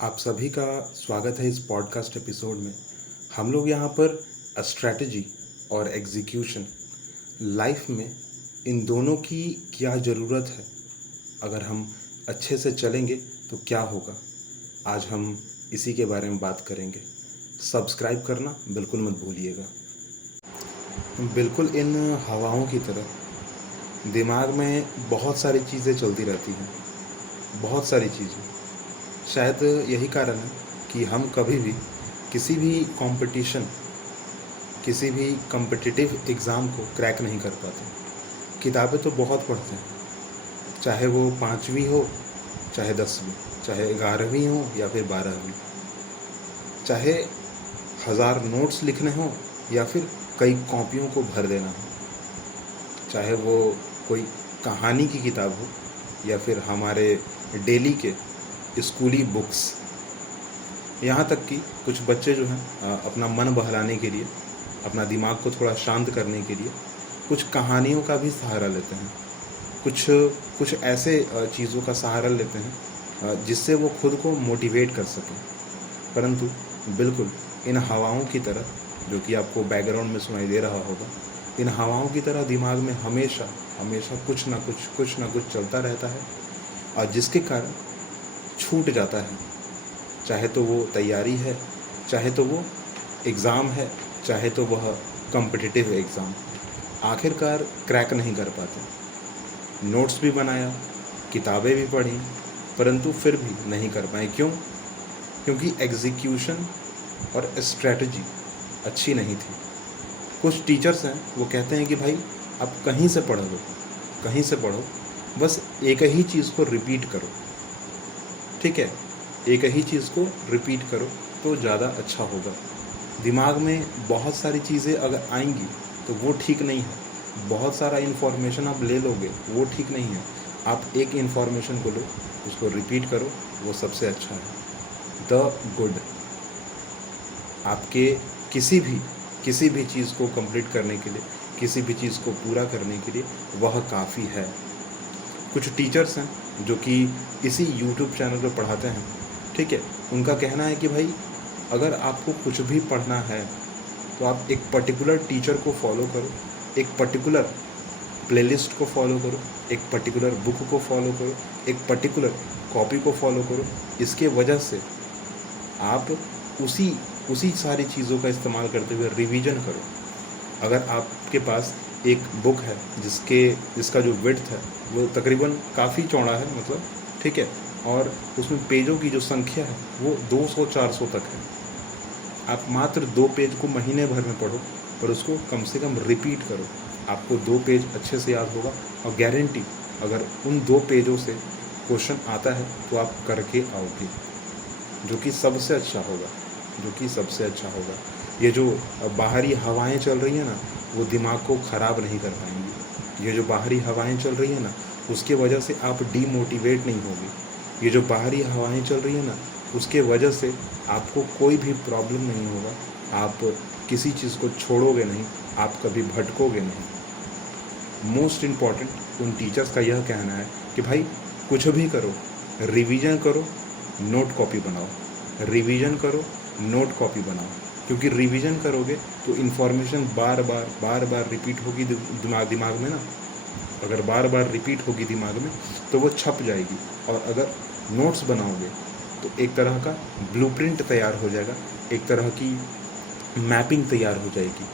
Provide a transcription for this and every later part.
आप सभी का स्वागत है इस पॉडकास्ट एपिसोड में। हम लोग यहाँ पर स्ट्रैटेजी और एग्जीक्यूशन, लाइफ में इन दोनों की क्या ज़रूरत है, अगर हम अच्छे से चलेंगे तो क्या होगा, आज हम इसी के बारे में बात करेंगे। सब्सक्राइब करना बिल्कुल मत भूलिएगा। बिल्कुल इन हवाओं की तरह दिमाग में बहुत सारी चीज़ें चलती रहती हैं, बहुत सारी चीज़ें। शायद यही कारण है कि हम कभी भी किसी भी कंपटीशन, किसी भी कॉम्पिटिटिव एग्ज़ाम को क्रैक नहीं कर पाते। किताबें तो बहुत पढ़ते हैं, चाहे वो 5वीं हो, चाहे 10वीं, चाहे 11वीं हो या फिर 12वीं, चाहे 1000 नोट्स लिखने हो या फिर कई कॉपियों को भर देना हो, चाहे वो कोई कहानी की किताब हो या फिर हमारे डेली के स्कूली बुक्स। यहाँ तक कि कुछ बच्चे जो हैं अपना मन बहलाने के लिए, अपना दिमाग को थोड़ा शांत करने के लिए कुछ कहानियों का भी सहारा लेते हैं, कुछ ऐसे चीज़ों का सहारा लेते हैं जिससे वो खुद को मोटिवेट कर सकें। परंतु बिल्कुल इन हवाओं की तरह, जो कि आपको बैकग्राउंड में सुनाई दे रहा होगा, इन हवाओं की तरह दिमाग में हमेशा कुछ ना कुछ चलता रहता है, और जिसके कारण छूट जाता है। चाहे तो वो तैयारी है, चाहे तो वो एग्ज़ाम है, चाहे तो वह कॉम्पिटिटिव एग्ज़ाम, आखिरकार क्रैक नहीं कर पाते। नोट्स भी बनाया, किताबें भी पढ़ी, परंतु फिर भी नहीं कर पाए। क्यों? क्योंकि एग्जीक्यूशन और स्ट्रैटेजी अच्छी नहीं थी। कुछ टीचर्स हैं, वो कहते हैं कि भाई आप कहीं से पढ़ लो, कहीं से पढ़ो, बस एक ही चीज़ को रिपीट करो। ठीक है, एक ही चीज़ को रिपीट करो तो ज़्यादा अच्छा होगा। दिमाग में बहुत सारी चीज़ें अगर आएंगी तो वो ठीक नहीं है। बहुत सारा इन्फॉर्मेशन आप ले लोगे, वो ठीक नहीं है। आप एक इन्फॉर्मेशन को लो, उसको रिपीट करो, वो सबसे अच्छा है। The good. आपके किसी भी चीज़ को कंप्लीट करने के लिए, किसी भी चीज़ को पूरा करने के लिए वह काफ़ी है। कुछ टीचर्स हैं जो कि इसी यूट्यूब चैनल पर पढ़ाते हैं, ठीक है। उनका कहना है कि भाई अगर आपको कुछ भी पढ़ना है तो आप एक पर्टिकुलर टीचर को फॉलो करो, एक पर्टिकुलर प्लेलिस्ट को फॉलो करो, एक पर्टिकुलर बुक को फॉलो करो, एक पर्टिकुलर कॉपी को फॉलो करो। इसके वजह से आप उसी सारी चीज़ों का इस्तेमाल करते हुए रिवीजन करो। अगर आपके पास एक बुक है जिसका जो विड्थ है वो तकरीबन काफ़ी चौड़ा है, मतलब, ठीक है, और उसमें पेजों की जो संख्या है वो 200-400 तक है। आप मात्र 2 पेज को महीने भर में पढ़ो, पर उसको कम से कम रिपीट करो। आपको 2 पेज अच्छे से याद होगा, और गारंटी अगर उन 2 पेजों से क्वेश्चन आता है तो आप करके आओगे, जो कि सबसे अच्छा होगा। ये जो बाहरी हवाएं चल रही हैं ना, वो दिमाग को ख़राब नहीं कर पाएंगी। ये जो बाहरी हवाएं चल रही हैं ना, उसके वजह से आप डीमोटिवेट नहीं होगे। ये जो बाहरी हवाएं चल रही हैं ना, उसके वजह से आपको कोई भी प्रॉब्लम नहीं होगा। आप किसी चीज़ को छोड़ोगे नहीं, आप कभी भटकोगे नहीं। मोस्ट इम्पॉर्टेंट उन टीचर्स का यह कहना है कि भाई कुछ भी करो, रिवीजन करो, नोट कॉपी बनाओ, रिवीजन करो, नोट कॉपी बनाओ। क्योंकि रिवीजन करोगे तो इन्फॉर्मेशन बार बार रिपीट होगी दिमाग में ना। अगर बार बार रिपीट होगी दिमाग में तो वो छप जाएगी। और अगर नोट्स बनाओगे तो एक तरह का ब्लूप्रिंट तैयार हो जाएगा, एक तरह की मैपिंग तैयार हो जाएगी।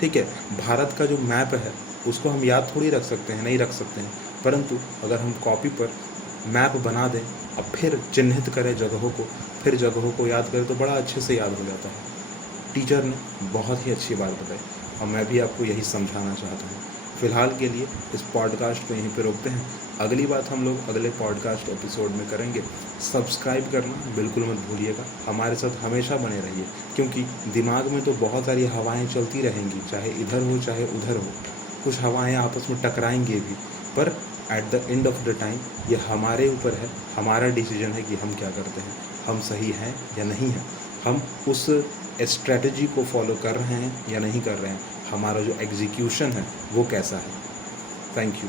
ठीक है, भारत का जो मैप है उसको हम याद थोड़ी रख सकते हैं, नहीं रख सकते हैं, परंतु अगर हम कॉपी पर मैप बना दें और फिर चिन्हित करें जगहों को, फिर जगहों को याद करें तो बड़ा अच्छे से याद हो जाता है। टीचर ने बहुत ही अच्छी बात बताई, और मैं भी आपको यही समझाना चाहता हूँ। फ़िलहाल के लिए इस पॉडकास्ट को यहीं पे रोकते हैं। अगली बात हम लोग अगले पॉडकास्ट एपिसोड में करेंगे। सब्सक्राइब करना बिल्कुल मत भूलिएगा, हमारे साथ हमेशा बने रहिए, क्योंकि दिमाग में तो बहुत सारी हवाएं चलती रहेंगी, चाहे इधर हो चाहे उधर हो। कुछ हवाएं आपस में टकराएंगी भी, पर at the end of the time ये हमारे ऊपर है, हमारा डिसीजन है कि हम क्या करते हैं, हम सही हैं या नहीं हैं, हम उस स्ट्रैटेजी को फॉलो कर रहे हैं या नहीं कर रहे हैं, हमारा जो एग्जीक्यूशन है वो कैसा है। Thank you.